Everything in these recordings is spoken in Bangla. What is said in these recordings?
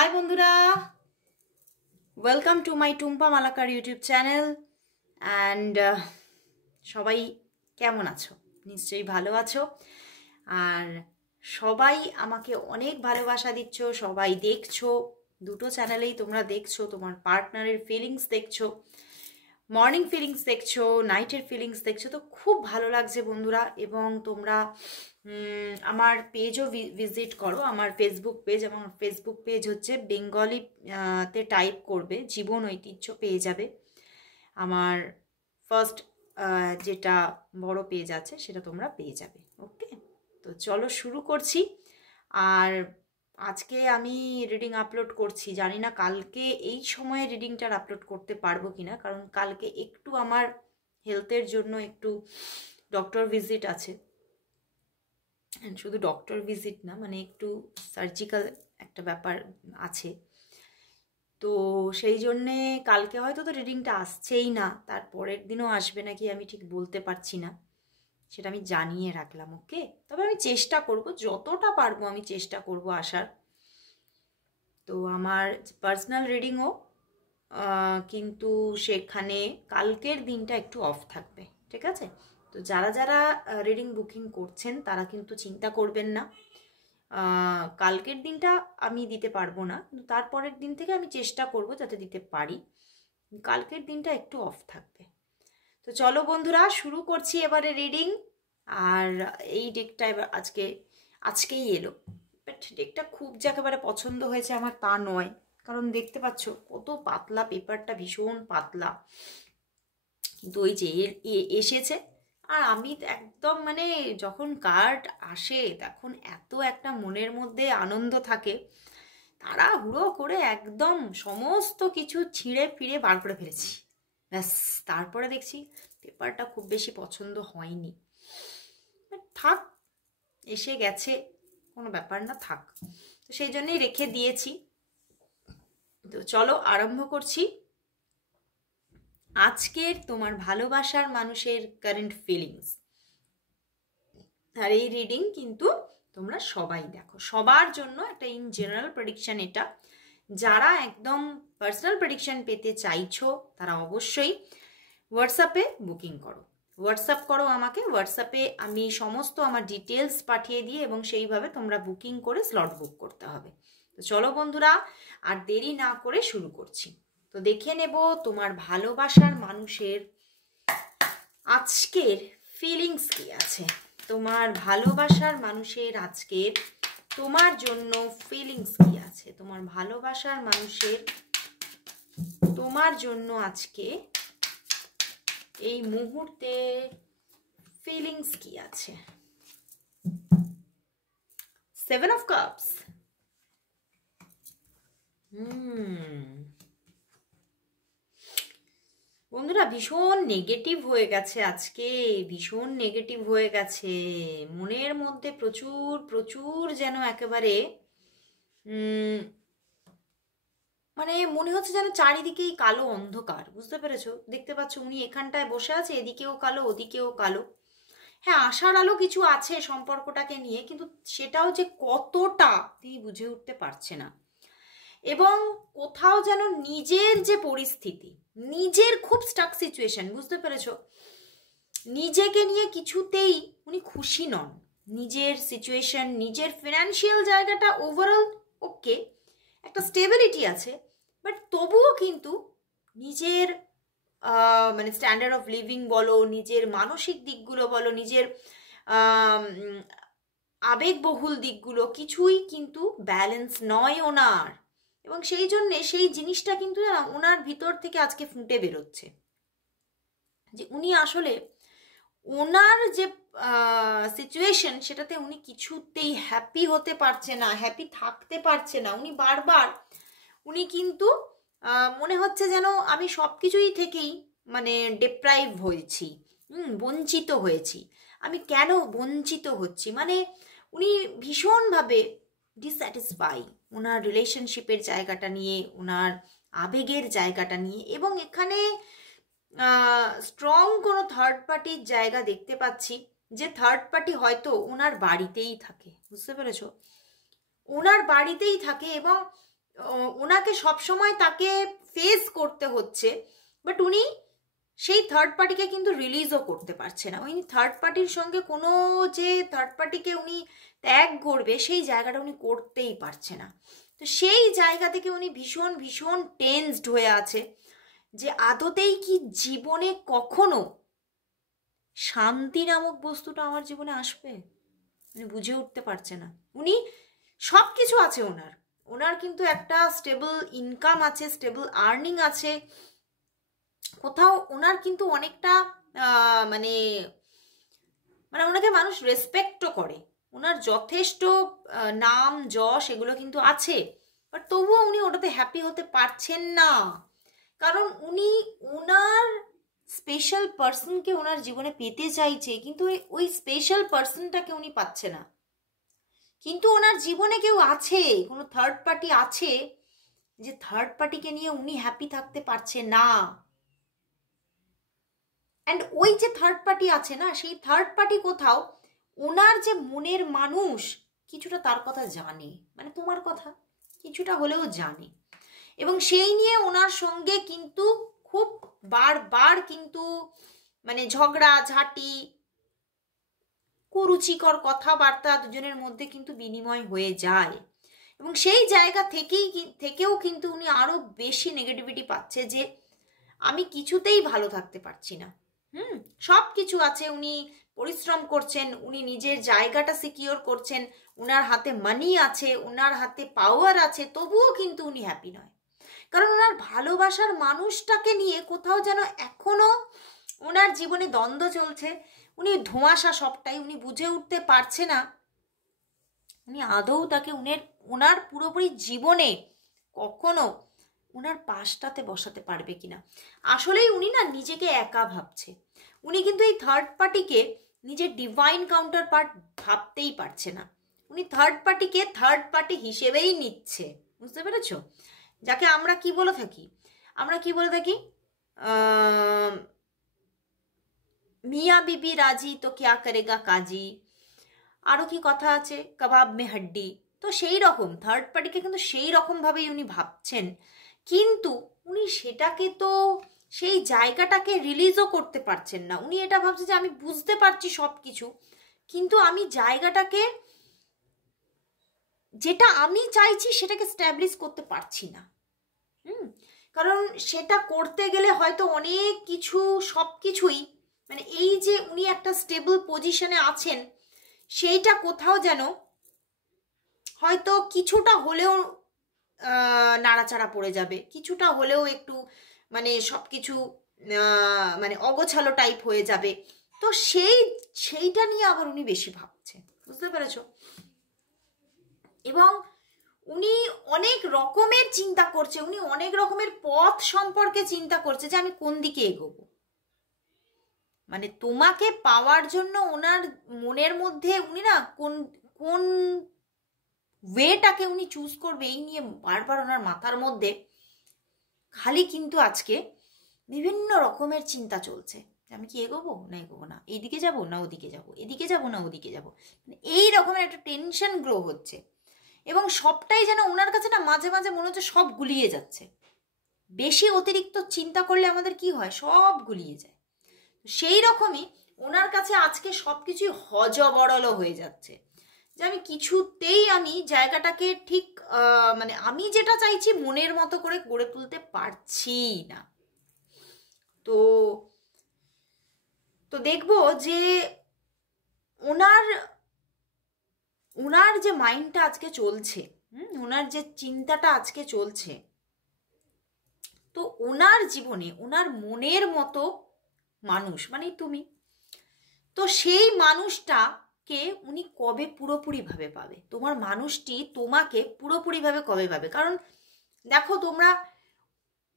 হাই বন্ধুরা, welcome to my Tumpa Malakar YouTube channel. And সবাই কেমন আছো? নিশ্চয়ই ভালো আছো। আর সবাই আমাকে অনেক ভালোবাসা দিচ্ছ, সবাই দেখছো, দুটো চ্যানেলেই তোমরা দেখছো, তোমার পার্টনারের ফিলিংস দেখছো, মর্নিং ফিলিংস দেখছো, নাইটের ফিলিংস দেখছো। তো খুব ভালো লাগছে বন্ধুরা। এবং তোমরা আমার পেজও ভিজিট করো, আমার ফেসবুক পেজ। আমার ফেসবুক পেজ হচ্ছে বেঙ্গলি তে টাইপ করবে জীবন ঐতিহ্য, পেয়ে যাবে। আমার ফার্স্ট যেটা বড় পেজ আছে সেটা তোমরা পেয়ে যাবে। ওকে, তো চলো শুরু করছি। আর আজকে আমি রিডিং আপলোড করছি, জানি না কালকে এই সময়ে রিডিংটার আপলোড করতে পারবো কিনা, কারণ কালকে একটু আমার হেলথের জন্য একটু ডক্টর ভিজিট আছে। শুধু ডক্টর ভিজিট না, মানে একটু সার্জিক্যাল একটা ব্যাপার আছে। তো সেই জন্যে কালকে হয়তো তো রিডিংটা আসছেই না, তারপরের দিনও আসবে নাকি আমি ঠিক বলতে পারছি না, সেটা আমি জানিয়ে রাখলাম। ওকে, তবে আমি চেষ্টা করব, যতটা পারবো আমি চেষ্টা করব আসার। তো আমার পার্সোনাল রিডিংও কিন্তু সেখানে কালকের দিনটা একটু অফ থাকবে, ঠিক আছে? তো যারা যারা রিডিং বুকিং করছেন তারা কিন্তু চিন্তা করবেন না, কালকের দিনটা আমি দিতে পারবো না, কিন্তু তারপরের দিন থেকে আমি চেষ্টা করব যাতে দিতে পারি। কালকের দিনটা একটু অফ থাকবে। তো চলো বন্ধুরা, শুরু করছি এবারে রিডিং। আর এই ডেকটা এবার আজকেই এলো, বাট ডেকটা খুব যে একেবারে পছন্দ হয়েছে আমার তা নয়, কারণ দেখতে পাচ্ছ কত পাতলা, পেপারটা ভীষণ পাতলা। কিন্তু ওই যে এসেছে, আর আমি একদম মানে যখন কার্ড আসে তখন এত একটা মনের মধ্যে আনন্দ থাকে, তাড়াহুড়ো করে একদম সমস্ত কিছু ছিঁড়ে ফিরে বার করে ফেলেছি। ব্যাস, তারপরে দেখছি পেপারটা খুব বেশি পছন্দ হয়নি। থাক, এসে গেছে, কোনো ব্যাপার না, থাক। তো সেই জন্যই রেখে দিয়েছি। তো চলো আরম্ভ করছি আজকের তোমার ভালোবাসার মানুষের কারেন্ট ফিলিংস। আর এই রিডিং কিন্তু তোমরা সবাই দেখো, সবার জন্য একটা ইন জেনারেল প্রেডিকশন এটা। যারা একদম পার্সোনাল প্রেডিকশন পেতে চাইছো তারা অবশ্যই হোয়াটসঅ্যাপে বুকিং করো, হোয়াটসঅ্যাপ করো আমাকে। হোয়াটসঅ্যাপে আমি সমস্ত আমার ডিটেলস পাঠিয়ে দিই এবং সেইভাবে তোমরা বুকিং করে স্লট বুক করতে হবে। তো চলো বন্ধুরা, আর দেরি না করে শুরু করছি। তো দেখে নেব তোমার ভালোবাসার মানুষের আজকের ফিলিংস কি আছে। তোমার ভালোবাসার মানুষের আজকের তোমার জন্য ফিলিংস কি আছে। তোমার ভালোবাসার মানুষের তোমার জন্য আজকে এই মুহূর্তে ফিলিংস কি আছে। 7 of Cups। বন্ধুরা ভীষণ নেগেটিভ হয়ে গেছে আজকে, ভীষণ নেগেটিভ হয়ে গেছে মনের মধ্যে, প্রচুর প্রচুর যেন একেবারে মানে মনে হচ্ছে যেন চারিদিকেই কালো অন্ধকার, বুঝতে পেরেছো? দেখতে পাচ্ছ উনি এখানটায় বসে আছে, এদিকেও কালো ওদিকেও কালো। হ্যাঁ, আশার আলো কিছু আছে সম্পর্কটাকে নিয়ে, কিন্তু সেটাও যে কতটা তিনি বুঝে উঠতে পারছে না। এবং কোথাও যেন নিজের যে পরিস্থিতি, নিজের খুব স্টাক সিচুয়েশন, বুঝতে পেরেছো? নিজেকে নিয়ে কিছুতেই উনি খুশি নন। নিজের সিচুয়েশন, নিজের ফিনান্সিয়াল জায়গাটা ওভারঅল ওকে, একটা স্টেবিলিটি আছে, বাট তবুও কিন্তু নিজের মানে স্ট্যান্ডার্ড অফ লিভিং বলো, নিজের মানসিক দিকগুলো বলো, নিজের আবেগবহুল দিকগুলো কিছুই কিন্তু ব্যালেন্স নয় ওনার। এবং সেই জন্যে সেই জিনিসটা কিন্তু ওনার ভিতর থেকে আজকে ফুটে বেরোচ্ছে যে উনি আসলে ওনার যে সিচুয়েশন সেটাতে উনি কিছুতেই হ্যাপি হতে পারছে না, হ্যাপি থাকতে পারছে না। উনি বারবার উনি কিন্তু মনে হচ্ছে যেন আমি সব কিছুই থেকেই মানে ডিপ্রাইভ হয়েছি, বঞ্চিত হয়েছি। আমি কেন বঞ্চিত হচ্ছি, মানে উনি ভীষণভাবে ডিস্যাটিসফাই ওনার রিলেশনশিপের জায়গাটা নিয়ে, ওনার আবেগের জায়গাটা নিয়ে। এবং এখানে স্ট্রং কোনো থার্ড পার্টির জায়গা দেখতে পাচ্ছি, যে থার্ড পার্টি হয়তো ওনার বাড়িতেই থাকে, বুঝতে পেরেছো? ওনার বাড়িতেই থাকে এবং ওনাকে সবসময় তাকে ফেস করতে হচ্ছে, বাট উনি সেই থার্ড পার্টিকে কিন্তু রিলিজও করতে পারছে না। উনি থার্ড পার্টির সঙ্গে কোনো যে থার্ড পার্টিকে উনি ত্যাগ করবে সেই জায়গাটা উনি করতেই পারছে না। তো সেই জায়গা থেকে উনি ভীষণ ভীষণ টেন্সড হয়ে আছে যে আদতেই কি জীবনে কখনো শান্তি নামক বস্তুটা আমার জীবনে আসবে, উনি বুঝে উঠতে পারছে না। উনি সব কিছু আছে ওনার, ওনার কিন্তু একটা স্টেবল ইনকাম আছে, স্টেবল আর্নিং আছে, কোথাও ওনার কিন্তু অনেকটা মানে মানে ওনাকে মানুষ রেসপেক্টও করে, ওনার যথেষ্ট নাম যশ এগুলো কিন্তু আছে, বাট তবুও উনি ওটাতে হ্যাপি হতে পারছেন না, কারণ উনি ওনার স্পেশাল পার্সনকে ওনার জীবনে পেতে চাইছে, কিন্তু ওই স্পেশাল পার্সনটাকে উনি পাচ্ছে না। কিন্তু ওনার জীবনে কেউ আছে, কোনো থার্ড পার্টি আছে, যে থার্ড পার্টিকে নিয়ে উনি হ্যাপি থাকতে পারছে না। অ্যান্ড ওই যে থার্ড পার্টি আছে না, সেই থার্ড পার্টি কোথাও ওনার যে মনের মানুষ কিছুটা তার কথা জানে, মানে তোমার কথা কিছুটা হলেও জানে, এবং সেই নিয়ে ওনার সঙ্গে কিন্তু খুব বারবার কিন্তু মানে ঝগড়া ঝাঁটি কুরুচিকর কথাবার্তা দুজনের মধ্যে কিন্তু বিনিময় হয়ে যায়, এবং সেই জায়গা থেকেও কিন্তু উনি আরো বেশি নেগেটিভিটি পাচ্ছে যে আমি কিছুতেই ভালো থাকতে পারছি না। সব কিছু আছে, উনি পরিশ্রম করছেন, উনি নিজের জায়গাটা সিকিওর করছেন, ওনার হাতে মানি আছে, ওনার হাতে পাওয়ার আছে, তবুও কিন্তু উনি হ্যাপি নয়, কারণ ওনার ভালোবাসার মানুষটাকে নিয়ে কোথাও যেন এখনো ওনার জীবনে দ্বন্দ্ব চলছে। উনি ধোঁয়াশা সবটাই, উনি বুঝে উঠতে পারছে না উনি আদৌ তাকে ওনার পুরোপুরি জীবনে কখনো ওনার পাশটাতে বসাতে পারবে কিনা। আসলেই উনি না নিজেকে একা ভাবছে, উনি কিন্তু এই থার্ড পার্টিকে নিজের ডিভাইন কাউন্টার পার্ট ভাবতেই পারছে না, উনি থার্ড পার্টিকে থার্ড পার্টি হিসেবেই নিচ্ছে, বুঝতে পেরেছো? যাকে আমরা কি বলে থাকি, মিয়া বিবি রাজি তো ক্যা করেগা কাজী, আরও কি কথা আছে, কাবাব মে হাড্ডি। তো সেই রকম থার্ড পার্টিকে কিন্তু সেই রকমভাবেই উনি ভাবছেন, কিন্তু উনি সেটাকে তো সেই জায়গাটাকে রিলিজও করতে পারছেন না। উনি এটা ভাবছেন যে আমি বুঝতে পারছি সব কিছু, কিন্তু আমি জায়গাটাকে যেটা আমি চাইছি সেটাকে স্ট্যাবলিশ করতে পারছি না। কারণ সেটা করতে গেলে হয়তো অনেক কিছু সব কিছুই মানে এই যে উনি একটা স্টেবল পজিশনে আছেন সেইটা কোথাও যেন হয়তো কিছুটা হলেও নাড়াচাড়া পড়ে যাবে, কিছুটা হলেও একটু মানে সব কিছু মানে অগোছালো টাইপ হয়ে যাবে। তো সেইটা নিয়ে আবার উনি বেশি ভাবছে, বুঝতে পেরেছো? এবং উনি অনেক রকমের চিন্তা করছে, উনি অনেক রকমের পথ সম্পর্কে চিন্তা করছে যে আমি কোন দিকে এগোবো, মানে তোমাকে পাওয়ার জন্য ওনার মনের মধ্যে উনি না কোন কোন ওয়েটাকে উনি চুজ করবে এই নিয়ে বারবার ওনার মাথার মধ্যে খালি কিন্তু আজকে বিভিন্ন রকমের চিন্তা চলছে, আমি কি এগোবো না এগোবো না, এইদিকে যাবো না ওদিকে যাবো, এদিকে যাবো না ওদিকে যাবো, মানে এই রকমের একটা টেনশন গ্রো হচ্ছে, এবং সবটাই যেন ওনার কাছে না মাঝে মাঝে মনে হচ্ছে সব গুলিয়ে যাচ্ছে। বেশি অতিরিক্ত চিন্তা করলে আমাদের কি হয়, সব গুলিয়ে যায়। সেই রকমই ওনার কাছে আজকে সবকিছুই হজবরল হয়ে যাচ্ছে, যে আমি কিছুতেই আমি জায়গাটাকে ঠিক মানে আমি যেটা চাইছি মনের মতো করে গড়ে তুলতে পারছি না। তো তো দেখবো যে ওনার যে মাইন্ডটা আজকে চলছে, ওনার যে চিন্তাটা আজকে চলছে, তো ওনার জীবনে ওনার মনের মতো মানুষ মানে তুমি, তো সেই মানুষটাকে উনি কবে পুরোপুরিভাবে পাবে, তোমার মানুষটি তোমাকে পুরোপুরিভাবে কবে পাবে? কারণ দেখো তোমরা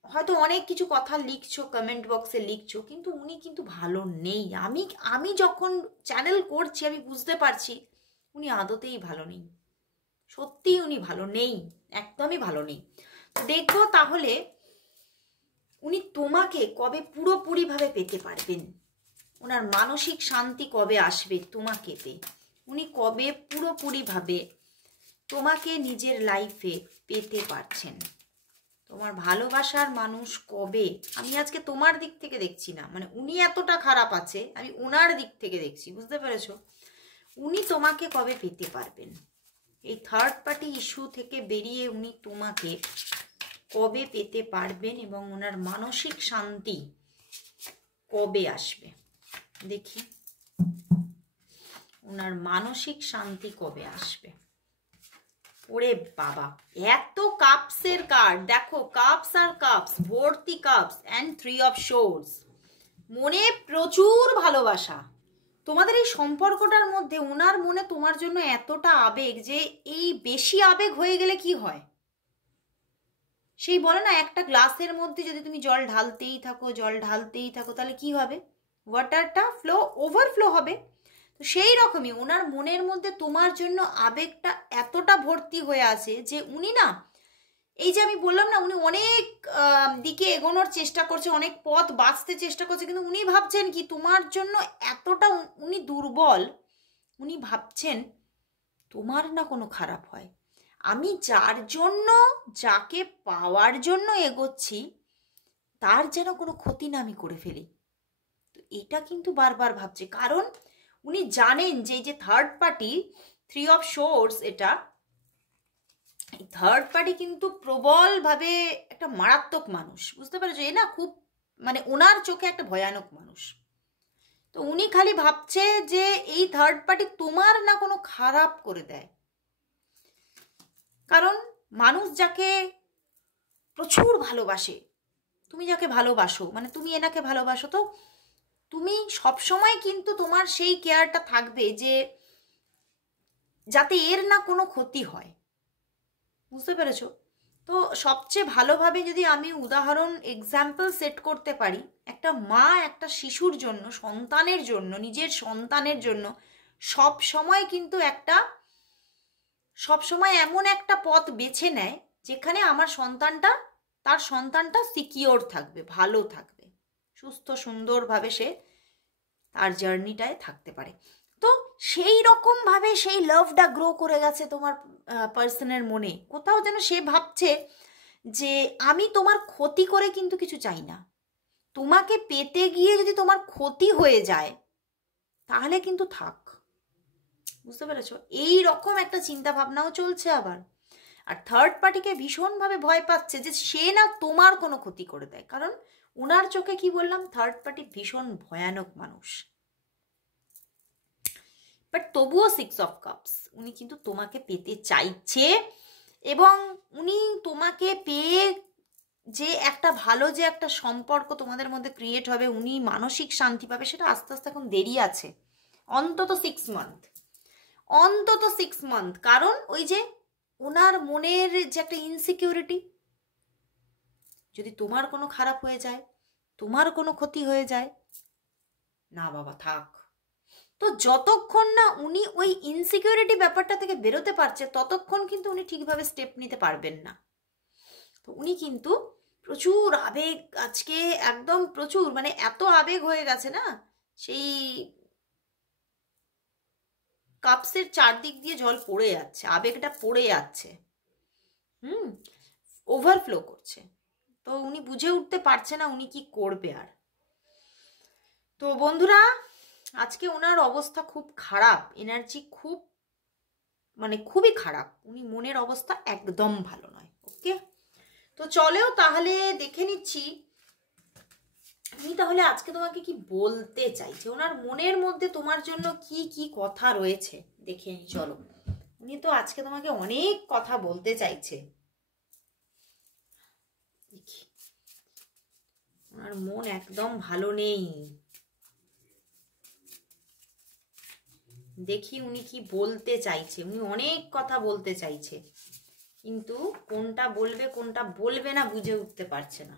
হয়তো অনেক কিছু কথা লিখছো, কমেন্ট বক্সে লিখছো, কিন্তু উনি কিন্তু ভালো নেই। আমি যখন চ্যানেল করছি আমি বুঝতে পারছি উনি আদতেই ভালো নেই, সত্যিই উনি ভালো নেই, একদমই ভালো নেই। দেখো তাহলে উনি তোমাকে কবে পুরোপুরিভাবে পেতে পারবেন, ওনার মানসিক শান্তি কবে আসবে তোমাকে পেয়ে, উনি কবে পুরোপুরিভাবে তোমাকে নিজের লাইফে পেতে পারছেন। তোমার ভালোবাসার মানুষ কবে, আমি আজকে তোমার দিক থেকে দেখছি না, মানে উনি এতটা খারাপ আছে, আমি ওনার দিক থেকে দেখছি, বুঝতে পেরেছো? উনি তোমাকে কবে পেতে পারবেন, এই থার্ড পার্টি ইস্যু থেকে বেরিয়ে উনি তোমাকে কবে পেতে পারবেন এবং ওনার মানসিক শান্তি কবে আসবে দেখি, ওনার মানসিক শান্তি কবে আসবে। ওরে বাবা, এত কাপসের কার্ড দেখো, কাপস আর কাপস, ভর্তি কাপস অ্যান্ড 3 অফ সোর্স। মনে প্রচুর ভালোবাসা তোমাদের এই সম্পর্কটার মধ্যে। ওনার মনে তোমার জন্য এতটা আবেগ যে এই বেশি আবেগ হয়ে গেলে কি হয়, সেই বলে না একটা গ্লাসের মধ্যে যদি তুমি জল ঢালতেই থাকো জল ঢালতেই থাকো তাহলে কি হবে, ওয়াটারটা ওভারফ্লো হবে। তো সেই রকমই ওনার মনের মধ্যে তোমার জন্য আবেগটা এতটা ভর্তি হয়ে আছে যে উনি না, এই যে আমি বললাম না, উনি অনেক দিকে এগোনোর চেষ্টা করছে, অনেক পথ বাঁচতে চেষ্টা করছে, কিন্তু উনি ভাবছেন কি তোমার জন্য এতটা উনি দুর্বল, উনি ভাবছেন তোমার না কোনো খারাপ হয়, আমি যার জন্য, যাকে পাওয়ার জন্য এগোচ্ছি তার যেন কোনো ক্ষতি না আমি করে ফেলি। তো এটা কিন্তু বারবার ভাবছে, কারণ উনি জানেন যে এই যে থার্ড পার্টি 3 অফ সোর্স, এটা এই থার্ড পার্টি কিন্তু প্রবলভাবে একটা মারাত্মক মানুষ, বুঝতে পেরেছো? এ না খুব মানে ওনার চোখে একটা ভয়ানক মানুষ। তো উনি খালি ভাবছে যে এই থার্ড পার্টি তোমার না কোনো খারাপ করে দেয়, কারণ মানুষ যাকে প্রচুর ভালোবাসে, তুমি যাকে ভালোবাসো, মানে তুমি এনাকে ভালোবাসো, তো তুমি সবসময় কিন্তু তোমার সেই কেয়ারটা থাকবে যে যাতে এর না কোনো ক্ষতি হয়, বুঝতে পেরেছো? তো সবচেয়ে ভালোভাবে যদি আমি উদাহরণ এক্সাম্পল সেট করতে পারি, একটা মা একটা শিশুর জন্য, সন্তানের জন্য, নিজের সন্তানের জন্য সব সময় কিন্তু সবসময় এমন একটা পথ বেছে নেয় যেখানে আমার তার সন্তানটা সিকিওর থাকবে, ভালো থাকবে, সুস্থ সুন্দরভাবে সে তার জার্নিটায় থাকতে পারে। তো সেই রকমভাবে সেই লাভটা গ্রো করে গেছে তোমার পার্সনের মনে। কোথাও যেন সে ভাবছে যে আমি তোমার ক্ষতি করে কিন্তু কিছু চাই না, তোমাকে পেতে গিয়ে যদি তোমার ক্ষতি হয়ে যায় তাহলে কিন্তু থাক, বুঝতে পেরেছো? এই রকম একটা চিন্তা ভাবনাও চলছে আবার। আর থার্ড পার্টিকে ভীষণভাবে ভয় পাচ্ছে যে সে না তোমার কোনো ক্ষতি করে দেয়, কারণ ওনার চোখে কি বললাম, থার্ড পার্টি ভীষণ ভয়ানক মানুষ। বাট তবুও 6 অফ কাপস, উনি কিন্তু তোমাকে পেতে চাইছে, এবং উনি তোমাকে পেয়ে যে একটা ভালো যে একটা সম্পর্ক তোমাদের মধ্যে ক্রিয়েট হবে, উনি মানসিক শান্তি পাবে, সেটা আস্তে আস্তে এখন দেরি আছে, অন্তত 6 মান্থ, অন্তত 6 মান্থ। কারণ ওই যে ওনার মনের যে একটা ইনসিকিউরিটি, যদি তোমার কোনো খারাপ হয়ে যায়, তোমার কোনো ক্ষতি হয়ে যায়, না বাবা থাক। তো যতক্ষণ না উনি ওই ইনসিকিউরিটি ব্যাপারটা থেকে বেরোতে পারছে ততক্ষণ কিন্তু উনি ঠিকভাবে স্টেপ নিতে পারবেন না। তো উনি কিন্তু প্রচুর আবেগ আজকে, একদম প্রচুর, মানে এত আবেগ হয়ে গেছে না, সেই কাপসের চারদিক দিয়ে জল পড়ে যাচ্ছে, আবেগটা পড়ে যাচ্ছে, ওভারফ্লো করছে। তো উনি বুঝে উঠতে পারছে না উনি কি করবে আর। তো বন্ধুরা, আজকে ওনার অবস্থা খুব খারাপ, এনার্জি খুব মানে খুবই খারাপ, উনি মনের অবস্থা একদম ভালো নয়। ওকে, তো চলেও তাহলে দেখে নিচ্ছি উনি তাহলে আজকে তোমাকে কি বলতে চাইছে, ওনার মনের মধ্যে তোমার জন্য কি কি কথা রয়েছে দেখে নি। চলো, উনি তো আজকে তোমাকে অনেক কথা বলতে চাইছে, দেখি ওনার মন একদম ভালো নেই, দেখি উনি কি বলতে চাইছে। উনি অনেক কথা বলতে চাইছে, কিন্তু কোনটা বলবে না বুঝে উঠতে পারছে না।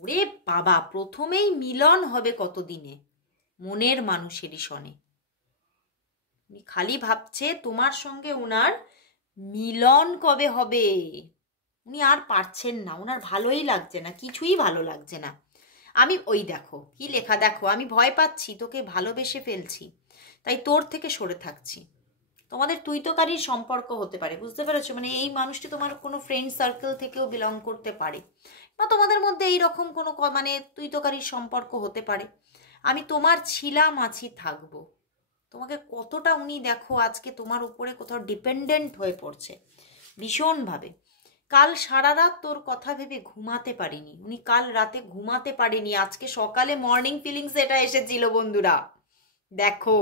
ওরে বাবা, প্রথমেই মিলন হবে কতদিনে মনের মানুষেরই সনে। উনি খালি ভাবছে তোমার সঙ্গে ওনার মিলন কবে হবে, উনি আর পারছেন না, ওনার ভালোই লাগছে না, কিছুই ভালো লাগছে না। আমি ওই দেখো কি লেখা, দেখো আমি ভয় পাচ্ছি, তোকে ভালোবেসে ফেলছি, তাই তোর থেকে সরে থাকছি। তোমাদের তুইতকারীর সম্পর্ক হতে পারে, বুঝতে পেরেছো? মানে এই মানুষটি তোমার কোনো ফ্রেন্ড সার্কেল থেকেও বিলং করতে পারে, বা তোমাদের মধ্যে এইরকম কোনো মানে তুইতকারীর সম্পর্ক হতে পারে। আমি তোমার ছিলাম, আছি, থাকবো। তোমাকে কতটা উনি দেখো আজকে তোমার উপরে কোথাও ডিপেন্ডেন্ট হয়ে পড়ছে ভীষণভাবে। কাল সারা রাত তোর কথা ভেবে ঘুমাতে পারিনি উনি, কাল রাতে ঘুমাতে পারেনি, আজকে সকালে মর্নিং ফিলিংস এটা এসেছিল বন্ধুরা, দেখো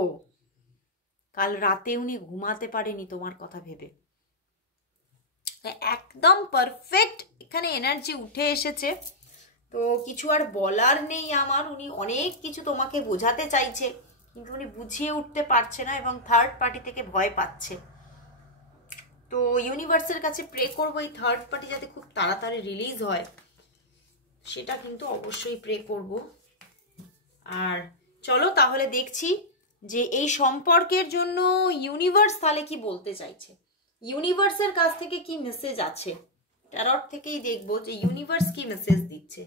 কাল রাতে উনি ঘুমাতে পারেনি তোমার কথা ভেবে। একদম পারফেক্ট এখানে এনার্জি উঠে এসেছে। তো কিছু আর বলার নেই আমার, উনি অনেক কিছু তোমাকে বোঝাতে চাইছে কিন্তু উনি বুঝিয়ে উঠতে পারছে না এবং থার্ড পার্টি থেকে ভয় পাচ্ছে। তো ইউনিভার্সের কাছে প্রে করবো এই থার্ড পার্টি যাতে খুব তাড়াতাড়ি রিলিজ হয়, সেটা কিন্তু অবশ্যই প্রে করব। আর চলো তাহলে দেখছি যে এই সম্পর্কের জন্য ইউনিভার্স তাহলে কি বলতে চাইছে, ইউনিভার্সের কাছ থেকে কি মেসেজ আছে। ট্যারট থেকেই দেখবো যে ইউনিভার্স কি মেসেজ দিচ্ছে।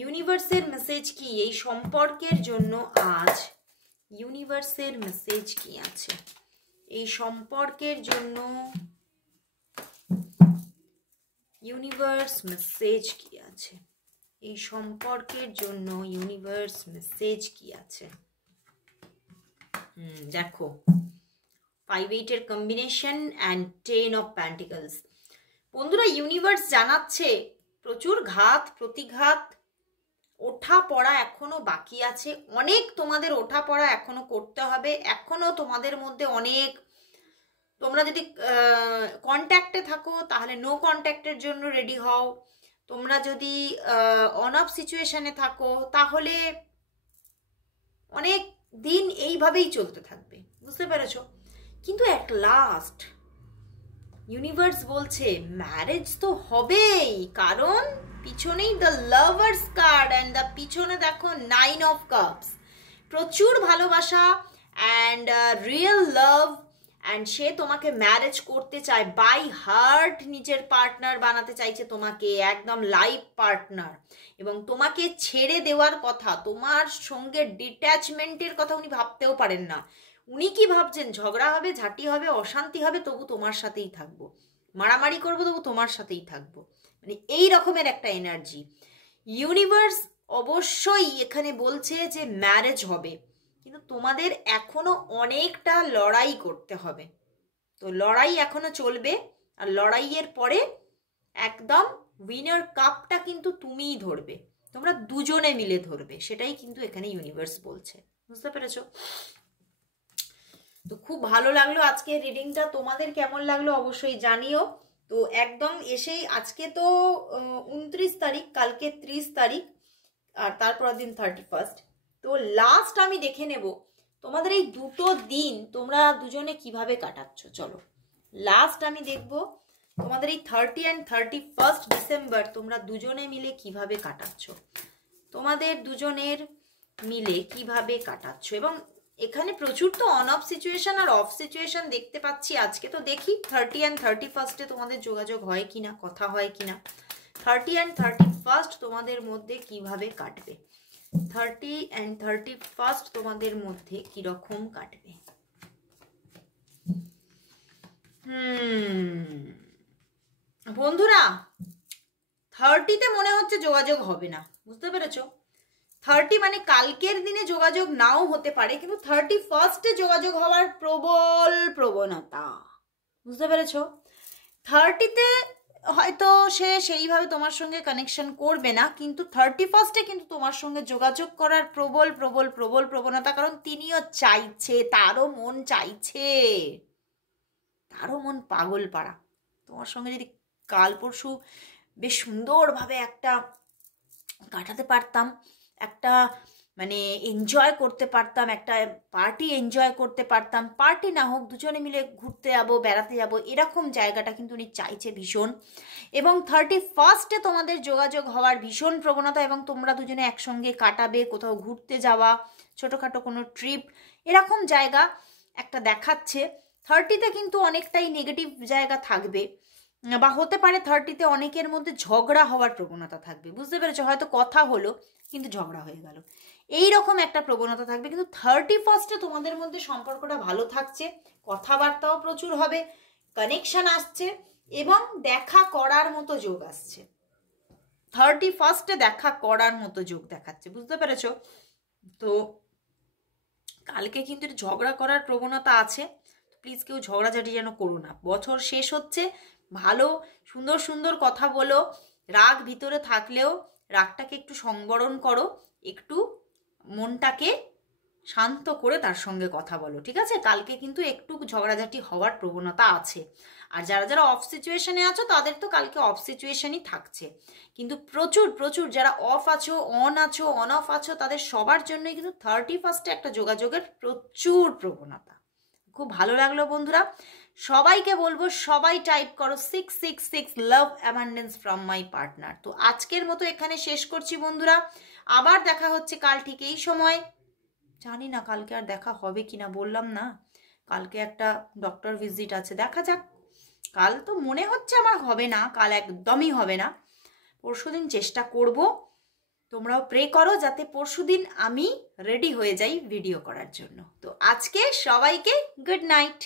ইউনিভার্সের মেসেজ কি এই সম্পর্কের জন্য আজ, ইউনিভার্সের মেসেজ কি আছে এই সম্পর্কের জন্য, ইউনিভার্স মেসেজ কি আছে এই সম্পর্কের জন্য, ইউনিভার্স মেসেজ কি আছে। দেখো 5-8 কম্বিনেশন অ্যান্ড 10 অফ প্যান্টিকলস। বন্ধুরা ইউনিভার্স জানাচ্ছে প্রচুর ঘাত প্রতিঘাত, ওঠা পড়া এখনো বাকি আছে, অনেক তোমাদের ওঠা পড়া এখনো করতে হবে, এখনো তোমাদের মধ্যে অনেক, তোমরা যদি কন্ট্যাক্টে থাকো তাহলে নো কন্ট্যাক্টের জন্য রেডি হও, তোমরা যদি অন অফ সিচুয়েশনে থাকো তাহলে অনেক দিন এইভাবেই চলতে থাকবে, বুঝতে পেরেছো? কিন্তু অ্যাট লাস্ট ইউনিভার্স বলছে ম্যারেজ তো হবেই, কারণ পিছনেই the lovers card and the পিছনে দেখো 9 অফ কাপস, প্রচুর ভালোবাসা অ্যান্ড রিয়েল লাভ, অ্যান্ড সে তোমাকে ম্যারেজ করতে চায় বাই হার্ট, নিজের পার্টনার বানাতে চাইছে তোমাকে, একদম লাইফ পার্টনার, এবং তোমাকে ছেড়ে দেওয়ার কথা, তোমার সঙ্গে ডিট্যাচমেন্টের কথা উনি ভাবতেও পারেন না। উনি কি ভাবছেন, ঝগড়া হবে, ঝাঁটি হবে, অশান্তি হবে, তবু তোমার সাথেই থাকবো, মারামারি করবো তবু তোমার সাথেই থাকবো, মানে এই রকমের একটা এনার্জি। ইউনিভার্স অবশ্যই এখানে বলছে যে ম্যারেজ হবে, কিন্তু তোমাদের এখনো অনেকটা লড়াই করতে হবে। তো লড়াই এখনো চলবে, আর লড়াইয়ের পরে একদম উইনার কাপটা কিন্তু তুমিই ধরবে, তোমরা দুজনে মিলে ধরবে, সেটাই কিন্তু এখানে ইউনিভার্স বলছে, বুঝতে পেরেছো? তো খুব ভালো লাগলো আজকে রিডিংটা, তোমাদের কেমন লাগলো অবশ্যই জানিও। তো একদম এসেই আজকে তো 29 তারিখ, কালকে 30 তারিখ, আর তারপর দিন 31। তো লাস্ট আমি দেখে নেব তোমাদের এই দুটো দিন তোমরা দুজনে কিভাবে কাটাচ্ছ। চলো লাস্ট আমি দেখব তোমাদের এই 30 and 31 ডিসেম্বর তোমরা দুজনে মিলে কিভাবে কাটাচ্ছ, তোমাদের দুজনের মিলে কিভাবে কাটাচ্ছ। এবং এখানে প্রচুর তো অন অফ সিচুয়েশন আর অফ সিচুয়েশন দেখতে পাচ্ছি আজকে। তো দেখি 30 and 31 তোমাদের যোগাযোগ হয় কিনা, কথা হয় কিনা। 30 and 31 তোমাদের মধ্যে কিভাবে কাটবে, 30 and 31 তোমাদের মধ্যে কিরকম কাটবে। বন্ধুরা 30-তে মনে হচ্ছে যোগাযোগ হবে না, বুঝতে পেরেছো? 30 মানে কালকের দিনে যোগাযোগ নাও হতে পারে, কিন্তু 31-এ যোগাযোগ হওয়ার প্রবল প্রবণতা, বুঝতে পেরেছো? 30-তে হয়তো সে সেইভাবে তোমার সঙ্গে কানেকশন করবে না, কিন্তু 31-এ কিন্তু তোমার সঙ্গে যোগাযোগ করার প্রবল প্রবল প্রবল প্রবণতা, কারণ তিনিও চাইছে, তারও মন চাইছে, তারও মন পাগল পাড়া তোমার সঙ্গে যদি কাল পরশু বেশ সুন্দরভাবে একটা কাটাতে পারতাম, একটা মানে এনজয় করতে পারতাম, একটা পার্টি এনজয় করতে পারতাম, পার্টি না হোক দুজনে মিলে ঘুরতে যাবো, বেড়াতে যাবো, এরকম জায়গাটা কিন্তু উনি চাইছে ভীষণ। এবং 31-এ তোমাদের যোগাযোগ হওয়ার ভীষণ প্রবণতা, এবং তোমরা দুজনে একসঙ্গে কাটাবে, কোথাও ঘুরতে যাওয়া, ছোটোখাটো কোনো ট্রিপ, এরকম জায়গা একটা দেখাচ্ছে। 30-তে কিন্তু অনেকটাই নেগেটিভ জায়গা থাকবে, বা হতে পারে 30-তে অনেকের মধ্যে ঝগড়া হওয়ার প্রবণতা থাকবে, বুঝতে পেরেছো? হয়তো কথা হলো কিন্তু ঝগড়া হয়ে গেল, এই রকম একটা প্রবণতা থাকবে। কিন্তু 31 তোমাদের মধ্যে সম্পর্কটা ভালো থাকছে, কথাবার্তাও প্রচুর হবে, কানেকশন আসছে এবং দেখা করার মতো যোগ আসছে। 31 দেখা করার মতো যোগ দেখাচ্ছে, বুঝতে পেরেছো? তো কালকে কিন্তু ঝগড়া করার প্রবণতা আছে, প্লিজ কেউ ঝগড়াঝাটি যেন করো না। বছর শেষ হচ্ছে, ভালো সুন্দর সুন্দর কথা বলো, রাগ ভিতরে থাকলেও রাগটাকে একটু সংবরণ করো, একটু মনটাকে শান্ত করে তার সঙ্গে কথা বলো, ঠিক আছে? কালকে কিন্তু একটু ঝগড়াঝাটি হওয়ার প্রবণতা আছে। আর যারা যারা অফ সিচুয়েশনে আছো তাদের তো কালকে অফ সিচুয়েশনই থাকছে, কিন্তু প্রচুর প্রচুর যারা অফ আছো, অন অফ আছো, তাদের সবার জন্যই কিন্তু 31 একটা যোগাযোগের প্রচুর প্রবণতা। খুব ভালো লাগলো বন্ধুরা, সবাইকে বলবো সবাই টাইপ করো 666 লাভ অ্যাবান্ডেন্স ফ্রম মাই পার্টনার। তো আজকের মতো এখানে শেষ করছি বন্ধুরা, আবার দেখা হচ্ছে কাল ঠিক এই সময়। জানি না কালকে আর দেখা হবে কিনা, বললাম না কালকে একটা ডক্টর ভিজিট আছে, দেখা যাক। কাল তো মনে হচ্ছে আমার হবে না, কাল একদমই হবে না, পরশুদিন চেষ্টা করব। তোমরাও প্রে করো যাতে পরশুদিন আমি রেডি হয়ে যাই ভিডিও করার জন্য। তো আজকে সবাইকে গুড নাইট।